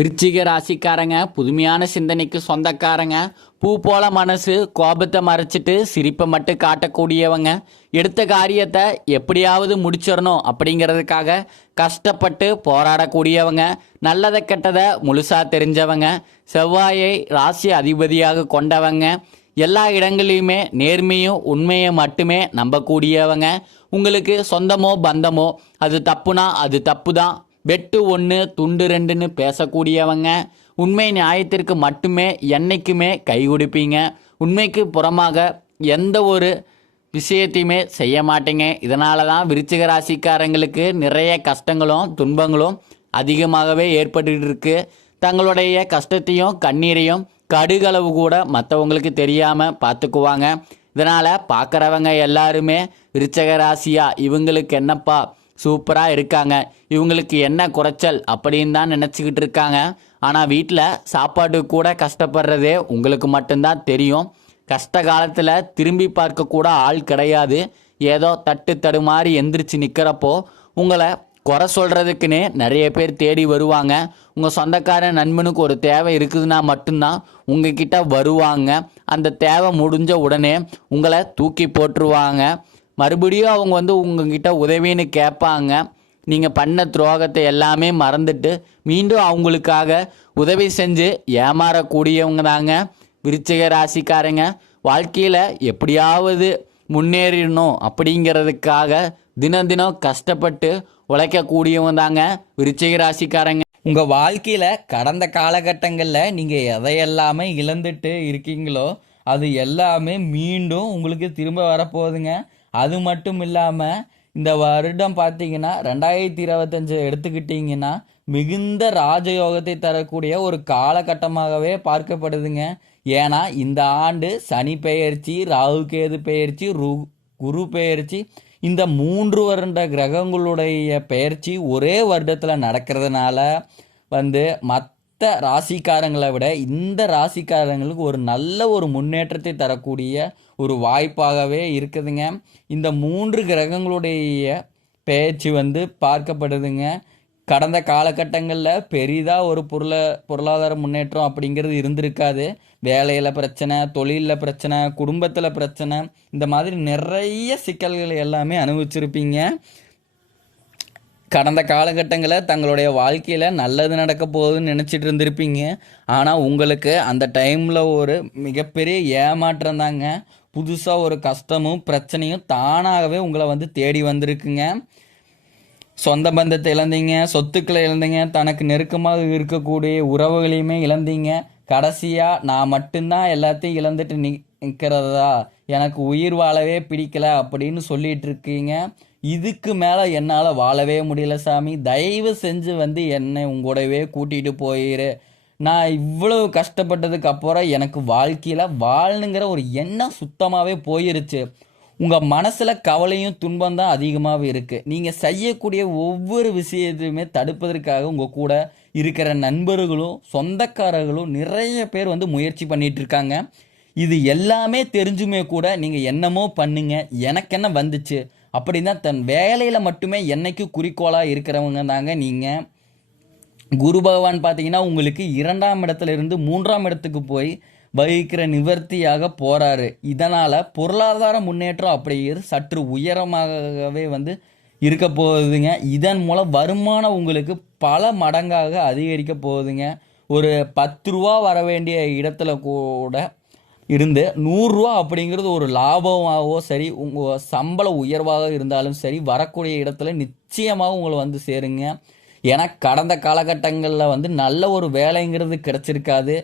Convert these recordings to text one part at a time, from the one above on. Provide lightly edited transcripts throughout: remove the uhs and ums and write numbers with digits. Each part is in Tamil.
விருச்சிக ராசிக்காரங்க புதுமையான சிந்தனைக்கு சொந்தக்காரங்க. பூ போல மனசு, கோபத்தை மறைச்சிட்டு சிரிப்பை மட்டும் காட்டக்கூடியவங்க. எடுத்த காரியத்தை எப்படியாவது முடிச்சிடணும் அப்படிங்கிறதுக்காக கஷ்டப்பட்டு போராடக்கூடியவங்க. நல்லதை கெட்டதை முழுசாக தெரிஞ்சவங்க. செவ்வாயை ராசி அதிபதியாக கொண்டவங்க. எல்லா இடங்களையுமே நேர்மையும் உண்மையை மட்டுமே நம்பக்கூடியவங்க. உங்களுக்கு சொந்தமோ பந்தமோ அது தப்புனா அது தப்பு தான், வெட்டு ஒன்று துண்டு ரெண்டுன்னு பேசக்கூடியவங்க. உண்மை நியாயத்திற்கு மட்டுமே என்னைக்குமே கை கொடுப்பீங்க. உண்மைக்கு புறமாக எந்த ஒரு விஷயத்தையுமே செய்ய மாட்டீங்க. இதனால தான் விருச்சிக ராசிக்காரங்களுக்கு நிறைய கஷ்டங்களும் துன்பங்களும் அதிகமாகவே ஏற்பட்டு இருக்கு. தங்களுடைய கஷ்டத்தையும் கண்ணீரையும் கடுகளவு கூட மற்றவங்களுக்கு தெரியாமல் பார்த்துக்குவாங்க. இதனால் பார்க்குறவங்க எல்லாருமே விருச்சிக ராசியா, இவங்களுக்கு என்னப்பா சூப்பராக இருக்காங்க, இவங்களுக்கு என்ன குறைச்சல் அப்படின்னு தான் நினச்சிக்கிட்டு இருக்காங்க. ஆனால் வீட்டில் சாப்பாடு கூட கஷ்டப்படுறதே உங்களுக்கு மட்டும்தான் தெரியும். கஷ்ட காலத்தில் திரும்பி பார்க்க கூட ஆள் கிடையாது. ஏதோ தட்டு தடுமாறி எந்திரிச்சு நிற்கிறப்போ உங்களை குறை சொல்கிறதுக்குன்னே நிறைய பேர் தேடி வருவாங்க. உங்கள் சொந்தக்கார நண்பனுக்கு ஒரு தேவை இருக்குதுன்னா மட்டும்தான் உங்ககிட்ட வருவாங்க. அந்த தேவை முடிஞ்ச உடனே உங்களை தூக்கி போட்டுருவாங்க. மறுபடியும் அவங்க உங்ககிட்ட உதவின்னு கேட்பாங்க. நீங்கள் பண்ண துரோகத்தை எல்லாமே மறந்துட்டு மீண்டும் அவங்களுக்காக உதவி செஞ்சு ஏமாறக்கூடியவங்க தாங்க விருச்சிக ராசிக்காரங்க. வாழ்க்கையில் எப்படியாவது முன்னேறணும் அப்படிங்கிறதுக்காக தினம் தினம் கஷ்டப்பட்டு உழைக்கக்கூடியவங்க தாங்க விருச்சிக ராசிக்காரங்க. உங்கள் வாழ்க்கையில் கடந்த காலகட்டங்களில் நீங்கள் எதையெல்லாமே இழந்துட்டு இருக்கீங்களோ அது எல்லாமே மீண்டும் உங்களுக்கு திரும்ப வரப்போகுதுங்க. அது மட்டும் இல்லாமல் இந்த வருடம் பார்த்தீங்கன்னா 2025 எடுத்துக்கிட்டிங்கன்னா மிகுந்த ராஜயோகத்தை தரக்கூடிய ஒரு காலகட்டமாகவே பார்க்கப்படுதுங்க. ஏன்னா இந்த ஆண்டு சனி பெயர்ச்சி, ராகு கேது பெயர்ச்சி, குரு பெயர்ச்சி, இந்த 3 வருட கிரகங்களுடைய பெயர்ச்சி ஒரே வருடத்தில் நடக்கிறதுனால மற்ற ராசிக்காரங்களை விட இந்த ராசிக்காரங்களுக்கு ஒரு நல்ல ஒரு முன்னேற்றத்தை தரக்கூடிய ஒரு வாய்ப்பாகவே இருக்குதுங்க. இந்த 3 கிரகங்களுடைய பெயர்ச்சி பார்க்கப்படுதுங்க. கடந்த காலகட்டங்களில் பெரிதாக ஒரு பொருளாதார முன்னேற்றம் அப்படிங்கிறது இருந்திருக்காது. வேலையில் பிரச்சனை, தொழிலில் பிரச்சனை, குடும்பத்தில் பிரச்சனை, இந்த மாதிரி நிறைய சிக்கல்கள் எல்லாமே அனுபவிச்சிருப்பீங்க. கடந்த காலகட்டங்களில் தங்களுடைய வாழ்க்கையில் நல்லது நடக்க போகுதுன்னு நினச்சிட்டு இருந்திருப்பீங்க. ஆனால் உங்களுக்கு அந்த டைமில் ஒரு மிகப்பெரிய ஏமாற்றம் தாங்க. புதுசாக ஒரு கஷ்டமும் பிரச்சனையும் தானாகவே உங்களை தேடி வந்திருக்குங்க. சொந்த பந்தத்தை இழந்தீங்க, சொத்துக்களை இழந்தீங்க, தனக்கு நெருக்கமாக இருக்கக்கூடிய உறவுகளையுமே இழந்தீங்க. கடைசியாக நான் மட்டும்தான் எல்லாத்தையும் இழந்துட்டு நிற்கிறதா, எனக்கு உயிர் வாழவே பிடிக்கல அப்படின்னு சொல்லிட்டு இருக்கீங்க. இதுக்கு மேலே என்னால் வாழவே முடியல சாமி, தயவு செஞ்சு என்னை உங்களோடவே கூட்டிகிட்டு போயிரு. நான் இவ்வளவு கஷ்டப்பட்டதுக்கு அப்புறம் எனக்கு வாழ்க்கையில் வாழணுங்கிற ஒரு எண்ணம் சுத்தமாகவே போயிருச்சு. உங்கள் மனசில் கவலையும் துன்பம் தான் அதிகமாகவே இருக்குது. நீங்கள் செய்யக்கூடிய ஒவ்வொரு விஷயத்தையுமே தடுப்பதற்காக உங்கள் கூட இருக்கிற நண்பர்களும் சொந்தக்காரர்களும் நிறைய பேர் முயற்சி பண்ணிகிட்டு இருக்காங்க. இது எல்லாமே தெரிஞ்சுமே கூட நீங்கள் என்னமோ பண்ணுங்க, எனக்கு என்ன வந்துச்சு அப்படின்னா தன் வேலையில் மட்டுமே என்னைக்கு குறிக்கோளாக இருக்கிறவங்க தாங்க நீங்கள். குரு பகவான் பார்த்தீங்கன்னா உங்களுக்கு 2ஆம் இடத்துல இருந்து 3ஆம் இடத்துக்கு போய் வகிக்கிற நிவர்த்தியாக போகிறாரு. இதனால் பொருளாதார முன்னேற்றம் அப்படிங்கிறது சற்று உயரமாகவே இருக்க போகுதுங்க. இதன் மூலம் வருமானம் உங்களுக்கு பல மடங்காக அதிகரிக்க போகுதுங்க. ஒரு 10 ரூபா வர வேண்டிய இடத்துல கூட இருந்து 100 ரூபா அப்படிங்கிறது ஒரு லாபமாகவோ சரி, உங்கள் சம்பள உயர்வாக இருந்தாலும் சரி, வரக்கூடிய இடத்துல நிச்சயமாக உங்களை சேருங்க. ஏன்னா கடந்த காலகட்டங்களில் நல்ல ஒரு வேலைங்கிறது கிடச்சிருக்காது.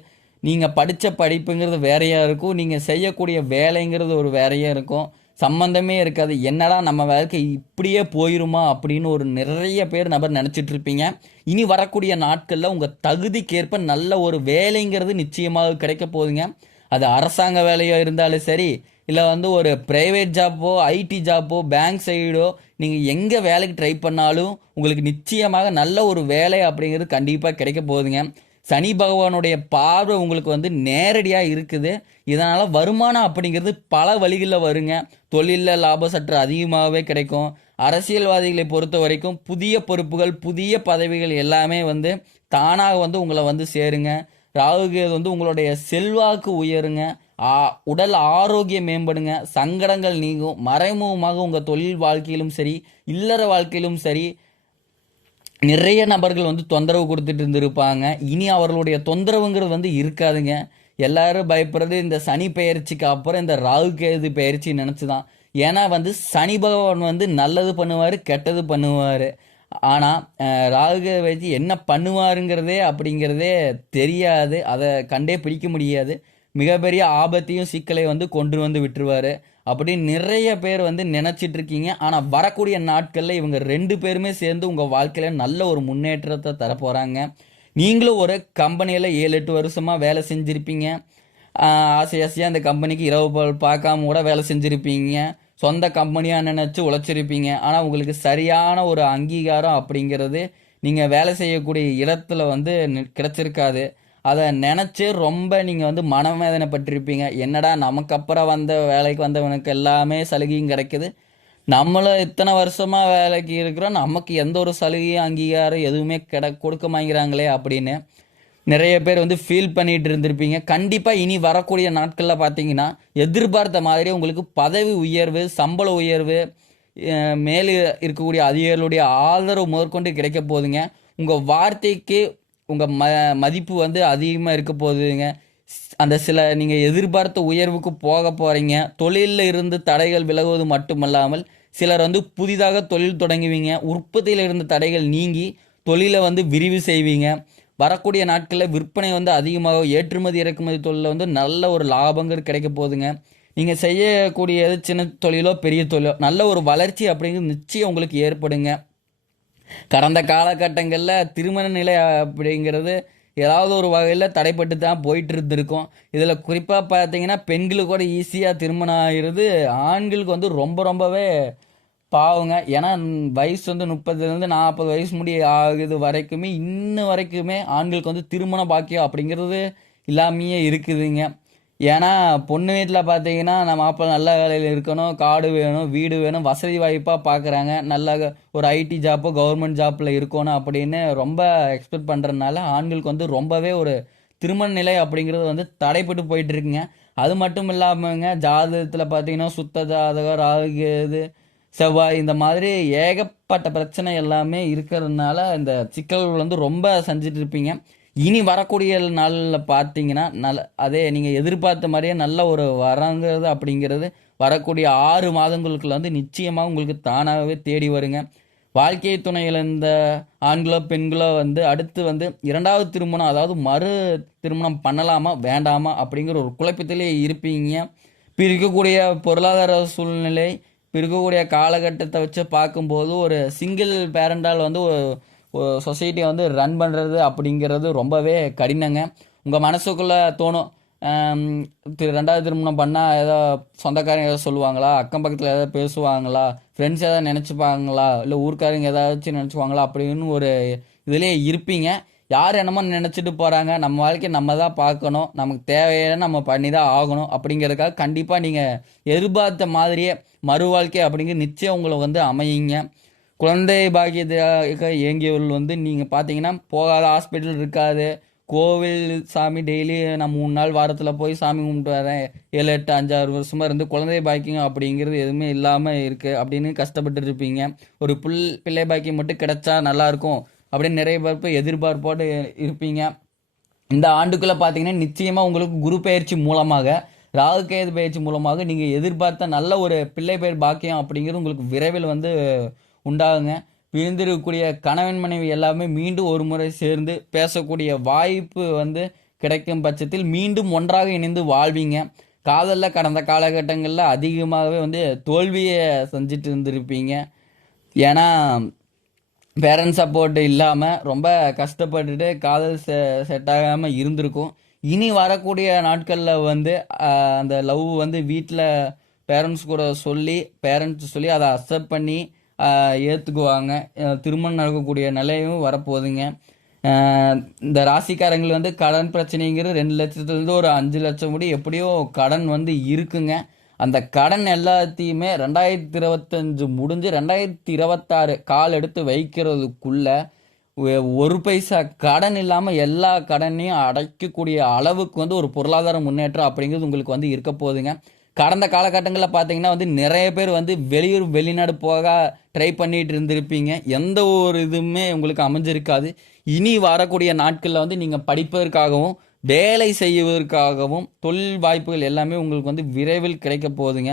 நீங்கள் படித்த படிப்புங்கிறது வேறையாக இருக்கும், நீங்கள் செய்யக்கூடிய வேலைங்கிறது ஒரு வேறையாக இருக்கும், சம்மந்தமே இருக்காது. என்னடா நம்ம வேலைக்கு இப்படியே போயிருமா அப்படின்னு ஒரு நிறைய பேர் நபர் நினச்சிட்ருப்பீங்க. இனி வரக்கூடிய நாட்களில் உங்கள் தகுதிக்கேற்ப நல்ல ஒரு வேலைங்கிறது நிச்சயமாக கிடைக்க போகுதுங்க. அது அரசாங்க வேலையாக இருந்தாலும் சரி, இல்லை ஒரு ப்ரைவேட் ஜாப்போ, ஐடி ஜாப்போ, பேங்க் சைடோ, நீங்கள் எங்கே வேலைக்கு ட்ரை பண்ணாலும் உங்களுக்கு நிச்சயமாக நல்ல ஒரு வேலை அப்படிங்கிறது கண்டிப்பாக கிடைக்க போகுதுங்க. சனி பகவானுடைய பார்வை உங்களுக்கு நேரடியாக இருக்குது. இதனால் வருமானம் அப்படிங்கிறது பல வழிகளில் வருங்க. தொழிலில் லாபம் சற்று அதிகமாகவே கிடைக்கும். அரசியல்வாதிகளை பொறுத்த வரைக்கும் புதிய பொறுப்புகள், புதிய பதவிகள் எல்லாமே தானாக வந்து உங்களை வந்து சேருங்க. ராகு கேது வந்து உங்களுடைய செல்வாக்கு உயருங்க. உடல் ஆரோக்கியம் மேம்படுங்க. சங்கடங்கள் நீங்கும். மறைமுகமாக உங்கள் தொழில் வாழ்க்கையிலும் சரி, இல்லற வாழ்க்கையிலும் சரி, நிறைய நபர்கள் வந்து தொந்தரவு கொடுத்துட்டு இருந்திருப்பாங்க. இனி அவர்களுடைய தொந்தரவுங்கிறது வந்து இருக்காதுங்க. எல்லாரும் பயப்படுறது இந்த சனி பெயர்ச்சிக்கு அப்புறம் இந்த ராகு கேது பெயர்ச்சி நினச்சி தான். ஏன்னா வந்து சனி பகவான் வந்து நல்லது பண்ணுவார், கெட்டது பண்ணுவார். ஆனால் ராகு கேது வச்சு என்ன பண்ணுவாருங்கிறதே அப்படிங்கிறதே தெரியாது. அதை கண்டே பிடிக்க முடியாது. மிகப்பெரிய ஆபத்தையும் சிக்கலை வந்து கொண்டு வந்து விட்டுருவார். அப்படி நிறைய பேர் வந்து நினச்சிட்டு இருக்கீங்க. ஆனால் வரக்கூடிய நாட்களில் இவங்க 2 பேருமே சேர்ந்து உங்கள் வாழ்க்கையில் நல்ல ஒரு முன்னேற்றத்தை தரப்போகிறாங்க. நீங்களும் ஒரு கம்பெனியில் 7-8 வருஷமாக வேலை செஞ்சுருப்பீங்க. ஆசை ஆசையாக அந்த கம்பெனிக்கு இரவு பகல் பார்க்காம கூட வேலை செஞ்சுருப்பீங்க. சொந்த கம்பெனியாக நினச்சி உழைச்சிருப்பீங்க. ஆனால் உங்களுக்கு சரியான ஒரு அங்கீகாரம் அப்படிங்கிறது நீங்கள் வேலை செய்யக்கூடிய இடத்துல வந்து கிடைச்சிருக்காது. அதை நினச்சி ரொம்ப நீங்கள் வந்து மனவேதனைப்பட்டிருப்பீங்க. என்னடா நமக்கு அப்புறம் வந்த வேலைக்கு வந்தவனுக்கு எல்லாமே சலுகையும் கிடைக்குது, நம்மளும் இத்தனை வருஷமாக வேலைக்கு இருக்கிறோம், நமக்கு எந்த ஒரு சலுகையும் அங்கீகாரம் எதுவுமே கொடுக்க மாங்கிறாங்களே அப்படின்னு நிறைய பேர் வந்து ஃபீல் பண்ணிட்டு இருந்திருப்பீங்க. கண்டிப்பாக இனி வரக்கூடிய நாட்களில் பார்த்தீங்கன்னா எதிர்பார்த்த மாதிரி உங்களுக்கு பதவி உயர்வு, சம்பள உயர்வு, மேலே இருக்கக்கூடிய அதிகாரிகளுடைய ஆதரவு முதற்கொண்டு கிடைக்க போகுதுங்க. உங்கள் வார்த்தைக்கு உங்கள் மதிப்பு வந்து அதிகமாக இருக்க போகுதுங்க. அந்த சில நீங்கள் எதிர்பார்த்த உயர்வுக்கு போக போகிறீங்க. தொழிலில் இருந்து தடைகள் விலகுவது மட்டுமல்லாமல் சிலர் வந்து புதிதாக தொழில் தொடங்குவீங்க. உற்பத்தியில் இருந்த தடைகள் நீங்கி தொழிலை வந்து விரிவு செய்வீங்க. வரக்கூடிய நாட்களில் விற்பனை வந்து அதிகமாக, ஏற்றுமதி இறக்குமதி தொழிலில் வந்து நல்ல ஒரு லாபங்கள் கிடைக்க போகுதுங்க. நீங்கள் செய்யக்கூடியது சின்ன தொழிலோ பெரிய தொழிலோ நல்ல ஒரு வளர்ச்சி அப்படிங்கிறது நிச்சயம் உங்களுக்கு ஏற்படுங்க. கடந்த காலகட்டங்களில் திருமண நிலை அப்படிங்கிறது ஏதாவது ஒரு வகையில் தடைப்பட்டு தான் போயிட்டு இருந்திருக்கும். இதில் குறிப்பாக பார்த்தீங்கன்னா பெண்களுக்கு கூட ஈஸியாக திருமணம் ஆகிறது, ஆண்களுக்கு வந்து ரொம்பவே பாவங்க. ஏன்னா வயசு வந்து 30லேருந்து 40 வயசு முடிய ஆகுது வரைக்குமே இன்னும் வரைக்குமே ஆண்களுக்கு வந்து திருமண பாக்கியம் அப்படிங்கிறது இல்லாமையே இருக்குதுங்க. ஏன்னா பொண்ணு வீட்டில் பார்த்தீங்கன்னா நம்ம மாப்பிள்ளை நல்ல வேலையில் இருக்கணும், காடு வேணும், வீடு வேணும், வசதி வாய்ப்பாக பார்க்குறாங்க. நல்ல ஒரு ஐடி ஜாப்போ கவர்மெண்ட் ஜாப்பில் இருக்கணும் அப்படின்னு ரொம்ப எக்ஸ்பெக்ட் பண்ணுறதுனால ஆண்களுக்கு வந்து ரொம்பவே ஒரு திருமண நிலை அப்படிங்கிறது வந்து தடைப்பட்டு போயிட்டு இருக்குங்க. அது மட்டும் இல்லாமங்க ஜாதகத்தில் பார்த்தீங்கன்னா சுத்த ஜாதகம், ராகு கேது, செவ்வாய், இந்த மாதிரி ஏகப்பட்ட பிரச்சனை எல்லாமே இருக்கிறதுனால இந்த சிக்கல்கள் வந்து ரொம்ப செஞ்சுட்டு இருப்பீங்க. இனி வரக்கூடிய நாளில் பார்த்தீங்கன்னா அதே நீங்கள் எதிர்பார்த்த மாதிரியே நல்ல ஒரு வரங்கிறது அப்படிங்கிறது வரக்கூடிய 6 மாதங்களுக்குள்ள வந்து நிச்சயமாக உங்களுக்கு தானாகவே தேடி வருங்க. வாழ்க்கை துணையில் இந்த ஆண்களோ பெண்களோ வந்து அடுத்து வந்து 2வது திருமணம், அதாவது மறு திருமணம் பண்ணலாமா வேண்டாமா அப்படிங்கிற ஒரு குழப்பத்திலே இருப்பீங்க. இப்போ இருக்கக்கூடிய பொருளாதார சூழ்நிலை, இப்போ இருக்கக்கூடிய காலகட்டத்தை வச்சு பார்க்கும்போது ஒரு சிங்கிள் பேரண்டால் வந்து சொசைட்டியை வந்து ரன் பண்ணுறது அப்படிங்கிறது ரொம்பவே கடினங்க. உங்கள் மனசுக்குள்ளே தோணும், 2வது திருமணம் பண்ணால் ஏதோ சொந்தக்காரங்க ஏதாவது சொல்லுவாங்களா, அக்கம் பக்கத்தில் ஏதாவது பேசுவாங்களா, ஃப்ரெண்ட்ஸ் ஏதாவது நினச்சிப்பாங்களா, இல்லை ஊர்க்காரங்க ஏதாச்சும் நினச்சிப்பாங்களா அப்படின்னு ஒரு இதிலே இருப்பீங்க. யார் என்னமோ நினச்சிட்டு போகிறாங்க, நம்ம வாழ்க்கையை நம்ம தான் பார்க்கணும், நமக்கு தேவையான நம்ம பண்ணி தான் ஆகணும் அப்படிங்கிறதுக்காக கண்டிப்பாக நீங்கள் எதிர்பார்த்த மாதிரியே மறு வாழ்க்கை அப்படிங்கிற நிச்சயம் உங்களை வந்து அமையுங்க. குழந்தை பாக்கியத்துக்காக இயங்கியவர்கள் வந்து நீங்கள் பார்த்தீங்கன்னா போகாத ஹாஸ்பிட்டல் இருக்காது. கோவில் சாமி டெய்லி நான் 3 நாள் வாரத்தில் போய் சாமி கும்பிட்டு வரேன், 7, 8, 5, 6 வருஷமாக இருந்து குழந்தை பாக்கியம் அப்படிங்கிறது எதுவுமே இல்லாமல் இருக்குது அப்படின்னு கஷ்டப்பட்டு இருப்பீங்க. ஒரு பிள்ளை பாக்கியம் மட்டும் கிடைச்சா நல்லாயிருக்கும் அப்படின்னு நிறைய பேர் எதிர்பார்ப்போடு இருப்பீங்க. இந்த ஆண்டுக்குள்ளே பார்த்தீங்கன்னா நிச்சயமாக உங்களுக்கு குரு பயிற்சி மூலமாக, ராகு கேது பயிற்சி மூலமாக நீங்கள் எதிர்பார்த்த நல்ல ஒரு பிள்ளை பெயர் பாக்கியம் அப்படிங்கிறது உங்களுக்கு விரைவில் வந்து உண்டாகுங்க. பிரிந்திருக்கக்கூடிய கணவன் மனைவி எல்லாமே மீண்டும் ஒரு முறை சேர்ந்து பேசக்கூடிய வாய்ப்பு வந்து கிடைக்கும் பட்சத்தில் மீண்டும் ஒன்றாக இணைந்து வாழ்வீங்க. காதலில் கடந்த காலகட்டங்களில் அதிகமாகவே வந்து தோல்வியை செஞ்சுட்டு இருந்திருப்பீங்க. ஏன்னா பேரண்ட்ஸ் சப்போர்ட் இல்லாமல் ரொம்ப கஷ்டப்பட்டுட்டு காதல் செட் ஆகாமல் இருந்திருக்கும். இனி வரக்கூடிய நாட்களில் வந்து அந்த லவ் வந்து வீட்டில் பேரண்ட்ஸ் கூட சொல்லி அதை அக்செப்ட் பண்ணி ஏற்றுக்குவாங்க. திருமணம் நடக்கக்கூடிய நிலையும் வரப்போகுதுங்க. இந்த ராசிக்காரங்கள் வந்து கடன் பிரச்சனைங்கிறது 2 லட்சத்துலேருந்து ஒரு 5 லட்சம் முடி எப்படியோ கடன் வந்து இருக்குங்க. அந்த கடன் எல்லாத்தையுமே 2025 முடிஞ்சு 2026 கால் எடுத்து வைக்கிறதுக்குள்ள ஒரு பைசா கடன் இல்லாமல் எல்லா கடனையும் அடைக்கக்கூடிய அளவுக்கு வந்து ஒரு பொருளாதார முன்னேற்றம் அப்படிங்கிறது உங்களுக்கு வந்து இருக்க போகுதுங்க. கடந்த காலகட்டங்களில் பார்த்தீங்கன்னா வந்து நிறைய பேர் வந்து வெளியூர் வெளிநாடு போக ட்ரை பண்ணிட்டு இருந்திருப்பீங்க. எந்த ஒரு இதுவுமே உங்களுக்கு அமைஞ்சிருக்காது. இனி வரக்கூடிய நாட்களில் வந்து நீங்கள் படிப்பதற்காகவும் வேலை செய்வதற்காகவும் தொழில் வாய்ப்புகள் எல்லாமே உங்களுக்கு வந்து விரைவில் கிடைக்க போகுதுங்க.